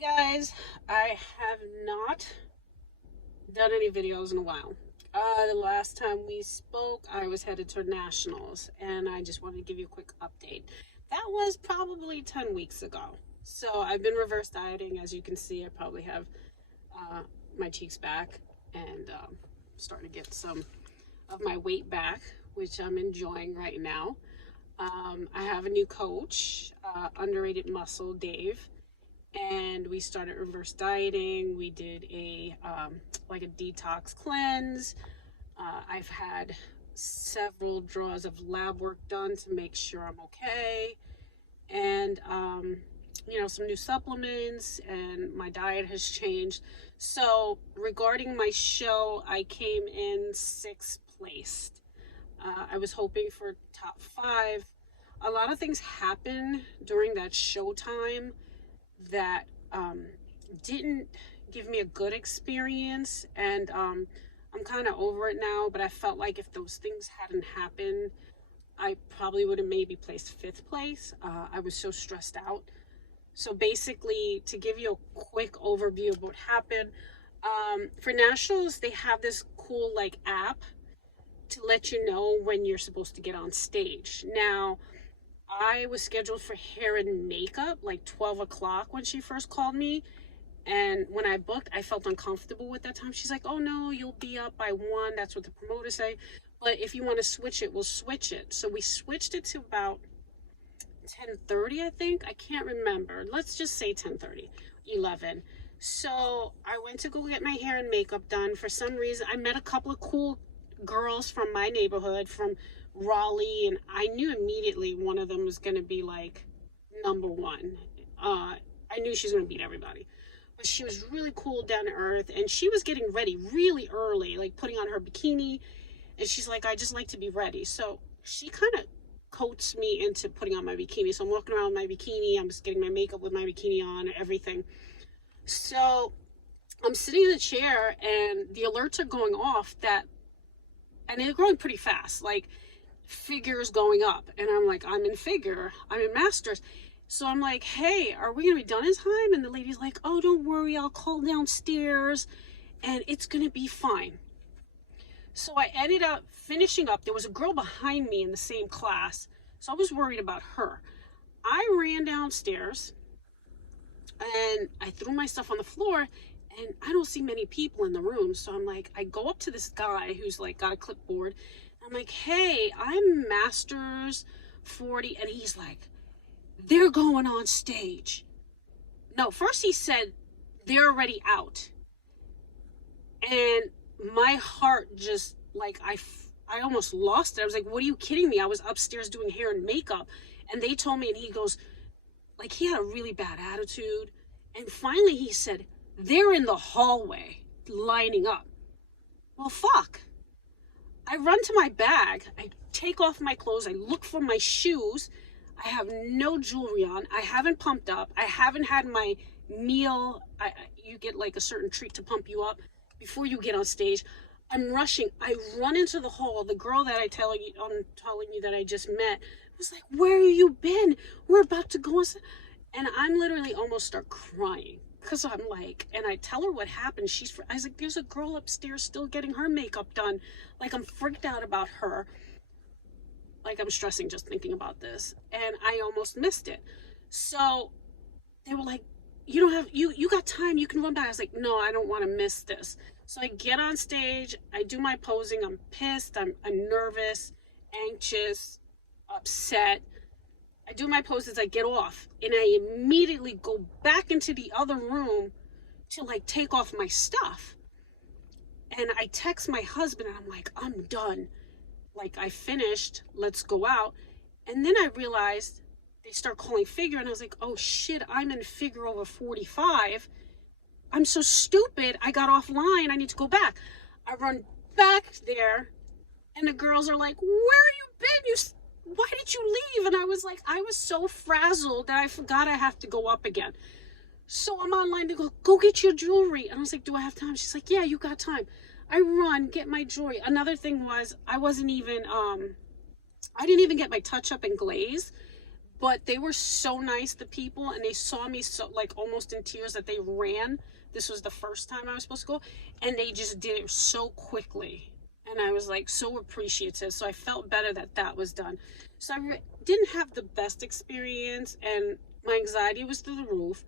Hey guys, I have not done any videos in a while. The last time we spoke, I was headed to nationals, and I just wanted to give you a quick update. That was probably 10 weeks ago. So I've been reverse dieting. As you can see, I probably have uh, my cheeks back and starting to get some of my weight back, which I'm enjoying right now. I have a new coach, Underrated Muscle, Dave, and we started reverse dieting. We did a like a detox cleanse. I've had several draws of lab work done to make sure I'm okay, and some new supplements, and my diet has changed. So regarding my show, I came in sixth place. I was hoping for top five. A lot of things happened during that show time that didn't give me a good experience, and I'm kind of over it now, but I felt like if those things hadn't happened, I probably would have maybe placed fifth place. I was so stressed out. So basically, to give you a quick overview of what happened, for nationals, they have this cool like app to let you know when you're supposed to get on stage. Now, I was scheduled for hair and makeup like 12 o'clock when she first called me. And when I booked, I felt uncomfortable with that time. She's like, oh no, you'll be up by 1. That's what the promoters say. But if you want to switch it, we'll switch it. So we switched it to about 10:30, I think. I can't remember. Let's just say 10:30, 11. So I went to go get my hair and makeup done. For some reason, I met a couple of cool girls from my neighborhood, from Raleigh, and I knew immediately one of them was going to be like number one. I knew she was going to beat everybody, but she was really cool, down to earth, and she was getting ready really early, like putting on her bikini, and she's like, I just like to be ready. So she kind of coaxed me into putting on my bikini. So I'm walking around with my bikini, I'm just getting my makeup with my bikini on and everything. So I'm sitting in the chair, and the alerts are going off and they're growing pretty fast, like figures going up, and I'm like, I'm in figure, I'm in masters. So I'm like, hey, are we gonna be done in time? And the lady's like, oh, don't worry, I'll call downstairs and it's gonna be fine. So I ended up finishing up. There was a girl behind me in the same class, so I was worried about her. I ran downstairs and I threw my stuff on the floor, and I don't see many people in the room. So I'm like, I go up to this guy who's like got a clipboard. I'm like, hey, I'm Masters 40. And he's like, they're going on stage. No, first he said, they're already out. And my heart just, like, I almost lost it. I was like, what are you kidding me? I was upstairs doing hair and makeup. And they told me, and he goes, like, he had a really bad attitude. And finally he said, they're in the hallway lining up. Well, fuck. I run to my bag, I take off my clothes, I look for my shoes. I have no jewelry on, I haven't pumped up, I haven't had my meal. You get like a certain treat to pump you up before you get on stage. I'm rushing, I run into the hall. The girl that I'm telling you that I just met was like, where have you been? We're about to go on. And I'm literally almost start crying. Because I'm like, and I tell her what happened. I was like, there's a girl upstairs still getting her makeup done. Like, I'm freaked out about her. Like, I'm stressing just thinking about this. And I almost missed it. So they were like, you don't have, you got time, you can run back. I was like, no, I don't want to miss this. So I get on stage, I do my posing, I'm pissed, I'm nervous, anxious, upset. I do my poses, I get off, and I immediately go back into the other room to like take off my stuff. And I text my husband, and I'm like, I'm done. Like, I finished, let's go out. And then I realized they start calling figure, and I was like, oh shit, I'm in figure over 45. I'm so stupid, I got offline, I need to go back. I run back there, and the girls are like, where have you been? Why did you leave? And I was like, I was so frazzled that I forgot I have to go up again. So I'm online to go get your jewelry. And I was like, do I have time? She's like, yeah, you got time. I run, get my jewelry. Another thing was, I didn't even get my touch up and glaze But they were so nice, the people, and they saw me so like almost in tears that they ran. This was the first time I was supposed to go, and they just did it so quickly. And I was like so appreciative. So I felt better that that was done. So I didn't have the best experience, and my anxiety was through the roof.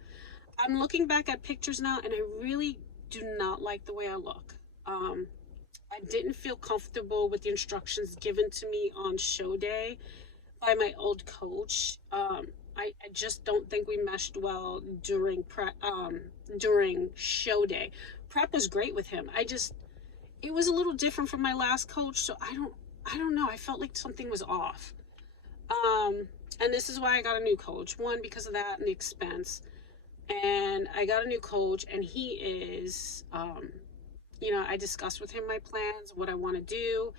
I'm looking back at pictures now, and I really do not like the way I look. I didn't feel comfortable with the instructions given to me on show day by my old coach. I just don't think we meshed well during show day. Prep was great with him. It was a little different from my last coach, so I don't know. I felt like something was off. And this is why I got a new coach. One, because of that and the expense. And I got a new coach, and he is, I discussed with him my plans, what I want to do.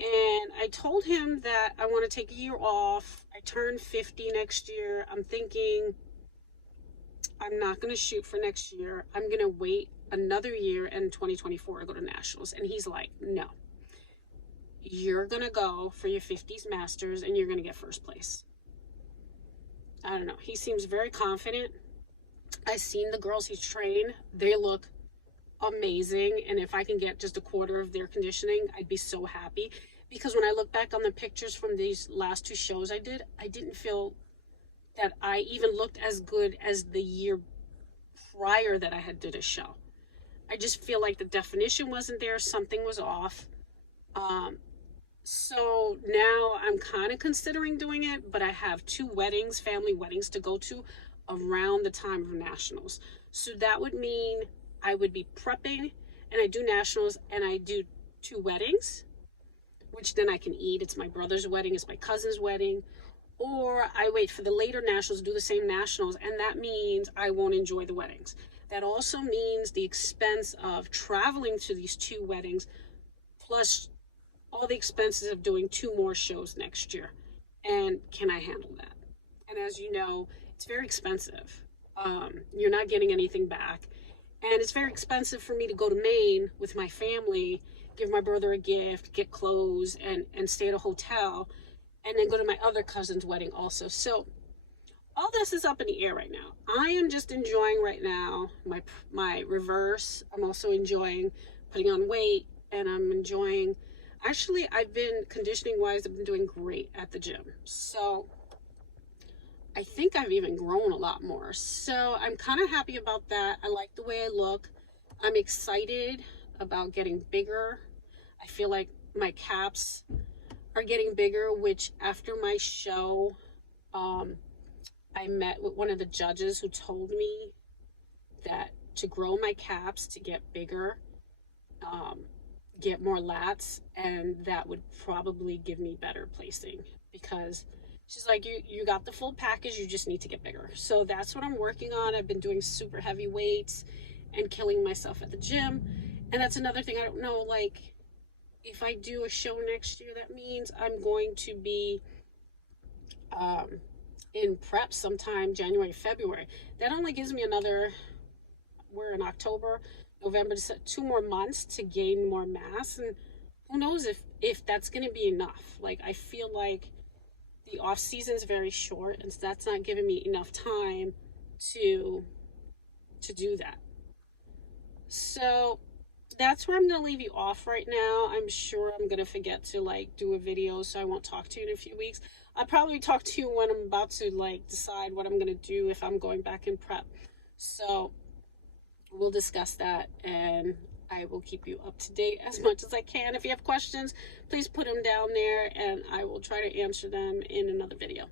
And I told him that I want to take a year off. I turn 50 next year. I'm thinking I'm not going to shoot for next year. I'm going to wait another year, and 2024 I go to nationals. And he's like, no, you're going to go for your 50s masters, and you're going to get first place. I don't know. He seems very confident. I've seen the girls he's trained. They look amazing. And if I can get just a quarter of their conditioning, I'd be so happy. Because when I look back on the pictures from these last two shows I didn't feel that I even looked as good as the year prior that I had did a show. I just feel like the definition wasn't there. Something was off. So now I'm kind of considering doing it, but I have 2 weddings, family weddings to go to around the time of nationals. So that would mean I would be prepping, and I do nationals, and I do 2 weddings, which then I can eat. It's my brother's wedding, it's my cousin's wedding. Or I wait for the later nationals, do the same nationals, and that means I won't enjoy the weddings. That also means the expense of traveling to these 2 weddings, plus all the expenses of doing 2 more shows next year. And can I handle that? And as you know, it's very expensive. You're not getting anything back. And it's very expensive for me to go to Maine with my family, give my brother a gift, get clothes, and stay at a hotel, and then go to my other cousin's wedding also. So all this is up in the air right now. I am just enjoying right now my reverse. I'm also enjoying putting on weight, and I'm enjoying, actually, I've been conditioning wise, I've been doing great at the gym. So I think I've even grown a lot more. So I'm kind of happy about that. I like the way I look. I'm excited about getting bigger. I feel like my caps are getting bigger, which after my show, I met with one of the judges who told me that to grow my caps, to get bigger, get more lats, and that would probably give me better placing, because she's like, you got the full package, you just need to get bigger. So that's what I'm working on. I've been doing super heavy weights and killing myself at the gym. And that's another thing. I don't know, like, if I do a show next year, that means I'm going to be in prep sometime January, February. That only gives me we're in October, November, 2 more months to gain more mass. And who knows if that's going to be enough. Like, I feel like the off season is very short, and so that's not giving me enough time to do that. So that's where I'm going to leave you off right now. I'm sure I'm going to forget to do a video, so I won't talk to you in a few weeks. I'll probably talk to you when I'm about to decide what I'm going to do, if I'm going back in prep. So we'll discuss that, and I will keep you up to date as much as I can. If you have questions, please put them down there, and I will try to answer them in another video.